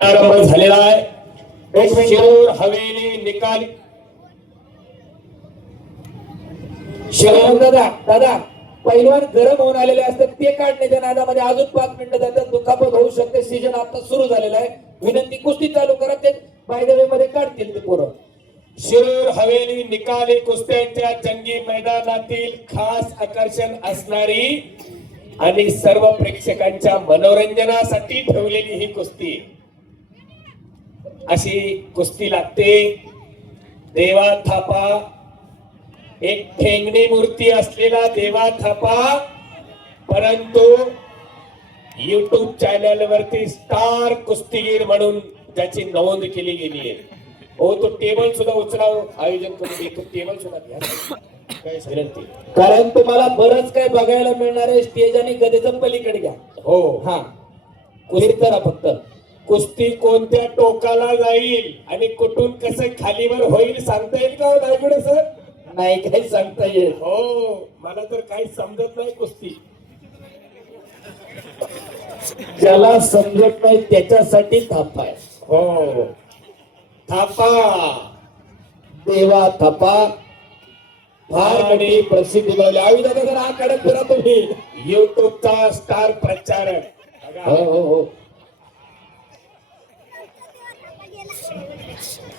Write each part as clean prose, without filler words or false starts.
आरंभ झालेला आहे। शिरूर हवेली निकाल शिरोमन दादा पैलवान गरम होऊन आलेले असतात ते काढण्याच्या नादामध्ये अजून 5 मिनिटं जातात, दुखापत होऊ शकते। सीजन आता सुरू झालेला आहे। विनंती कुस्ती चालू करा, ते बाय द वे मध्ये काढतील ते पोरं। शिरूर हवेली निकाली कुस्त्यांच्या जंगी मैदानातील खास आकर्षण असणारी आणि सर्व प्रेक्षकांच्या मनोरंजनासाठी ठेवलेली ही कुस्ती, अशी कुस्ती लागते। देवा थापा, एक ठेंगणी मूर्ती असलेला देवा थापा, परंतु YouTube चॅनल वरती स्टार कुस्तीगीर म्हणून त्याची नोंद केली गेली आहे। हो, तो टेबल सुद्धा उचलाव, आयोजन कमिटी तो टेबल सुद्धा घ्या, काय विनंती। कारण तुम्हाला बरंच काय बघायला मिळणार आहे। स्टेज आणि गदेचं पलीकडे घ्या। हो हा, कुस्ती करा फक्त। कुस्ती कोणत्या टोकाला जाईल आणि कुठून कसं खालीवर होईल सांगता येईल का नायगुडे सर? नाही काही सांगता येईल। हो, मला तर काही समजत नाही कुस्ती। ज्याला समजत नाही त्याच्यासाठी थापा आहे। हो, थापा देवा थापा फार मोठी प्रसिद्धी मिळाली। आवी दादा जरा हा कडक फिरा तुम्ही। युट्यूबचा स्टार प्रचारक। हो हो हो,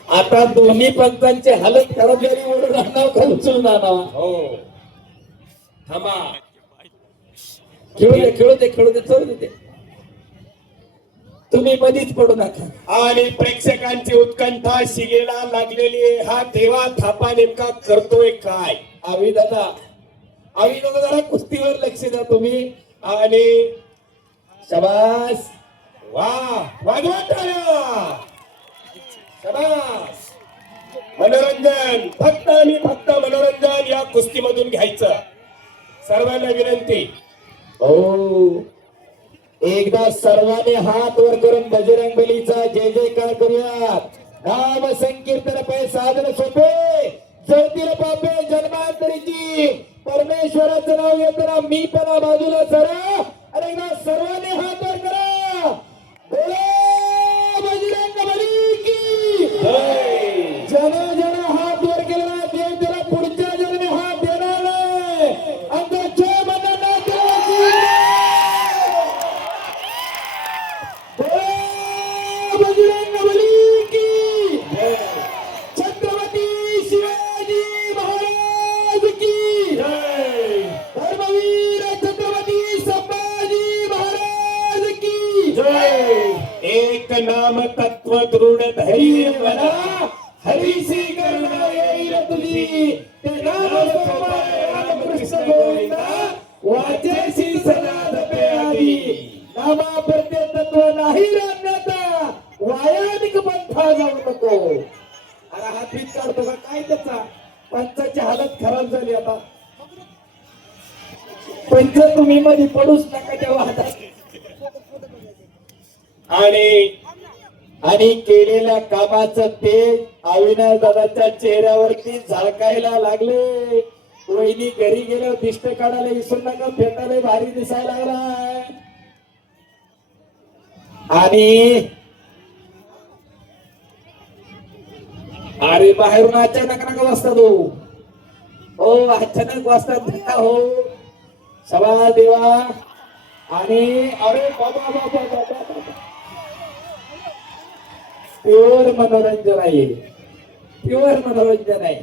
आता दोन्ही पंचांची हालत खराब झाली म्हणून नाव खालचून आणा। हो, थांबा, खेळू दे चढू दे, तुम्ही मधीच पडू नका। आणि प्रेक्षकांची उत्कंठा शिगेला लागलेली आहे। हा देवा थापा नेमका करतोय काय? आवी दादा जरा कुस्तीवर लक्ष द्या तुम्ही। आणि शाबास, वा, वाजवा टाळ्या, शाबास। मनोरंजन, फक्त आणि फक्त मनोरंजन या कुस्तीमधून घ्यायचं, सर्वांना विनंती। हो, एकदा सर्वांनी हात वर करून बजरंग बलीचा जय जयकार करूयात। नाम संकीर्तन पै साधन सोपे, जळतील पापे जन्मांतरीची। परमेश्वराचं नाव येताना मी पण बाजूला सरा, आणि एकदा सर्वांनी हात वर करा। बोलो बजरंग बली की जय। जन हात वर केला देव त्याला पुढच्या जन्मी हात देणार नाही। अंगाच्या मनाला बजरंग बली की जय। छत्रपती शिवाजी महाराज की जय। धर्मवीर छत्रपती संभाजी महाराज की जय। एक नाम तत्व दृढ धैर्य बना, हरीसी करुणा येईल तुझी। ते नाम सोपाय रामकृष्ण गोविंदा, वाचेसी सदा जपे आधी। नामा प्रत्ये तत्व नाही राहण्याचा, वायानिक पंथा जाऊ नको। अरे हात बीत काढतो का काय त्याचा? पंचाची हालत खराब झाली आता। पंच तुम्ही मध्ये पडूच नका त्या वादात। आणि केलेल्या कामाचं तेज अविनाश दादाच्या चेहऱ्यावरती झळकायला लागले। वहिनी घरी गेलो दिष्ट काढायला विसरू नका, फेटायला भारी दिसायला लागलाय। आणि अरे बाहेरून अचानक नका वाजता तो, हो अचानक वाजतात हो। सभा देवा, आणि अरे बाबा बाबा बाबा, प्युअर मनोरंजन आहे, प्युअर मनोरंजन आहे।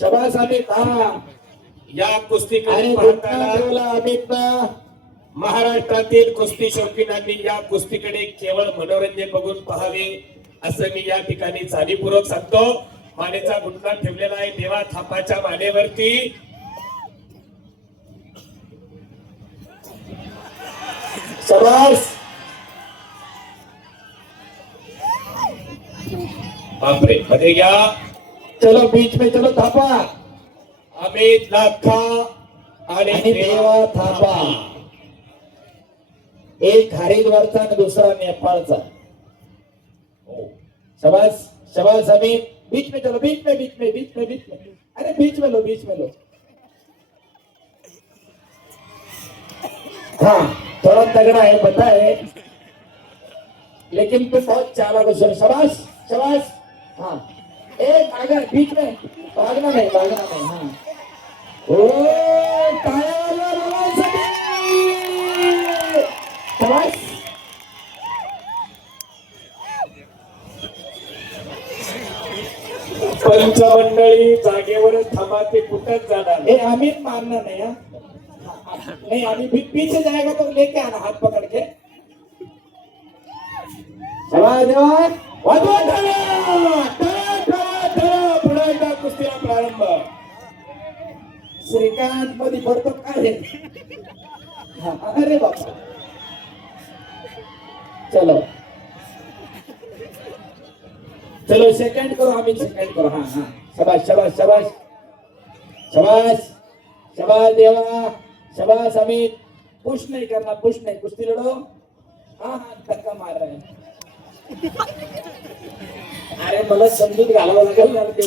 शबास अमित, हा या कुस्तीकडे आणि पाहताना अमित महाराष्ट्रातील कुस्ती शौकीनांनी या कुस्तीकडे केवळ मनोरंजन बघून पाहावे असं मी या ठिकाणी जाणीवपूर्वक सांगतो। मानेचा गुटका ठेवलेला आहे देवा थापाच्या मानेवरती। शबास, बापरे, मध्ये घ्या। चलो बीच में चलो थापा। अमित लाखा आणि देवा थापा, एक हरिद्वारचा आणि दुसरा नेपाळचा। शबास शबास अमित, बीच में चलो, बीच में बीच में बीच में बीच में, अरे बीच में लो, बीच में लो। हाँ थोड़ा तगड़ा है, पता है। लेकिन तुम बहुत चालाक हो सर, शाबाश शाबाश। हाँ, एक अगर बीच में भागना नहीं, भागना नहीं। हाँ, ओ टाळ्या वाजवा मुलांसाठी। शाबाश। पंचमंडळी जागेवरच थांबा, ते कुठंच जाणार नाही. ए अमित मारना नहीं हाँ? नहीं अभी पीछे जाएगा तो लेके आना हाथ पकड़ के। शाबाश जवान, वाजवा टाळ्या, टाळ्या, टाळ्या, टाळ्या। पुन्हा एकदा कुस्तीला प्रारंभ। श्रीकांत मध्ये पडतो काय रे? हाँ, अरे बाबा, चलो चलो सेकंड करो, अमित सेकंड करो। हाँ हाँ, शाबाश शाबाश शाबाश शाबाश शाबाश देवा, शाबाश अमित। पुश नहीं करना, पुश नहीं, कुश्ती लड़ो। हाँ हाँ, धक्का मार रहे हैं। अरे मला समजून घालावं लागेल ना ते।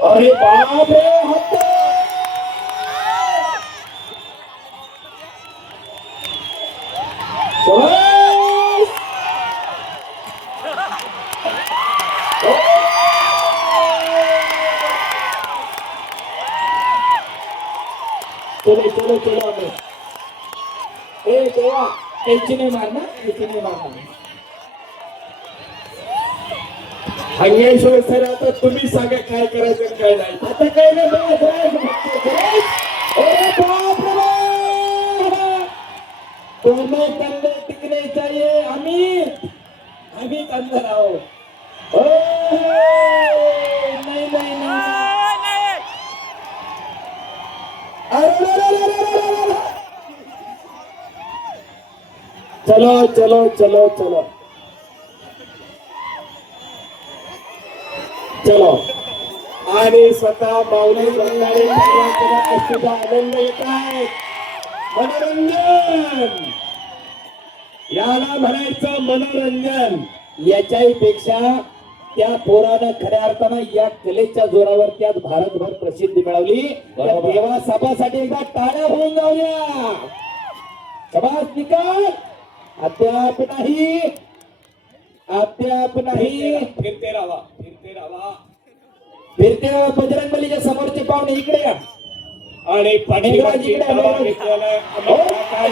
अरे बाप रे, हत्या। शाबाश। चलो चलो चलो अमित। ए देवा, कैची नहीं मारना, कैची नहीं मारना। हंगेश्वर सर, आता तुम्ही सांगा काय करायचं आणि काय नाही. आता काय नाही बस, बस, बस। अरे बाप रे बाप। दोनों कंधे टिकने चाहिए अमित, अमित अंदर आओ। नहीं नहीं नहीं। अरे चलो चलो चलो चलो चलो। आणि स्वतः माऊली बंगारे कुस्तीचा आनंद घेत आहेत. मनोरंजन, याला म्हणायचं मनोरंजन. याच्याही पेक्षा त्या पोरानं खऱ्या अर्थानं या कलेच्या जोरावर त्यात भारतभर प्रसिद्धी मिळवली। त्या देवा सापासाठी एकदा टाळ्या होऊन जाऊया। शाबास निकाल। अद्याप नाही, अद्याप नाही। फिरते राहा, फिरते राहा. फिरते बजरंगबलीच्या समोरचे पाहुणे इकडे या। आणि मेघराज इकडे आहे, मेघराज. घेतलेलं हो, काय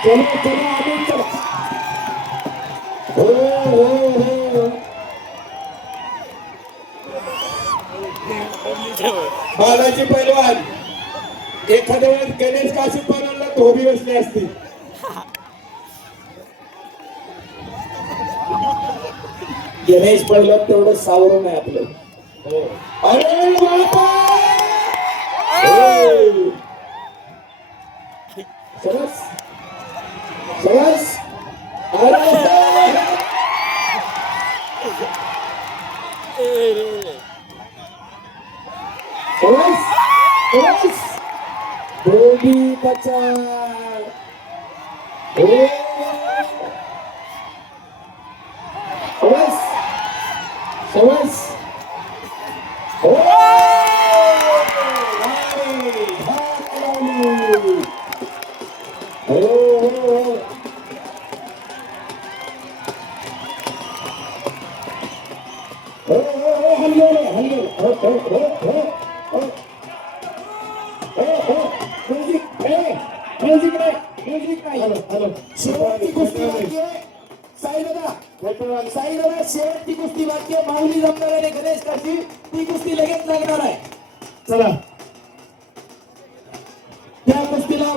चलो चलो आगे चलो। हो। बालाजी पैलवान, एखाद्या वेळेस गणेश काशी पैलवानला धोबी बसली असती. गणेश पहिलं तेवढं सावरून आहे आपलं। अरे बापा। सरस सरस। अरे सरस सरस। धोबी पचार। सरस सरस। शेवटची कुस्ती बाकी आहे साईदादा, शेवटची कुस्ती बाकी आहे। माऊली जमणार आणि गणेश काशी, ती कुस्ती लगेच लागणार आहे। चला, त्या कुस्तीला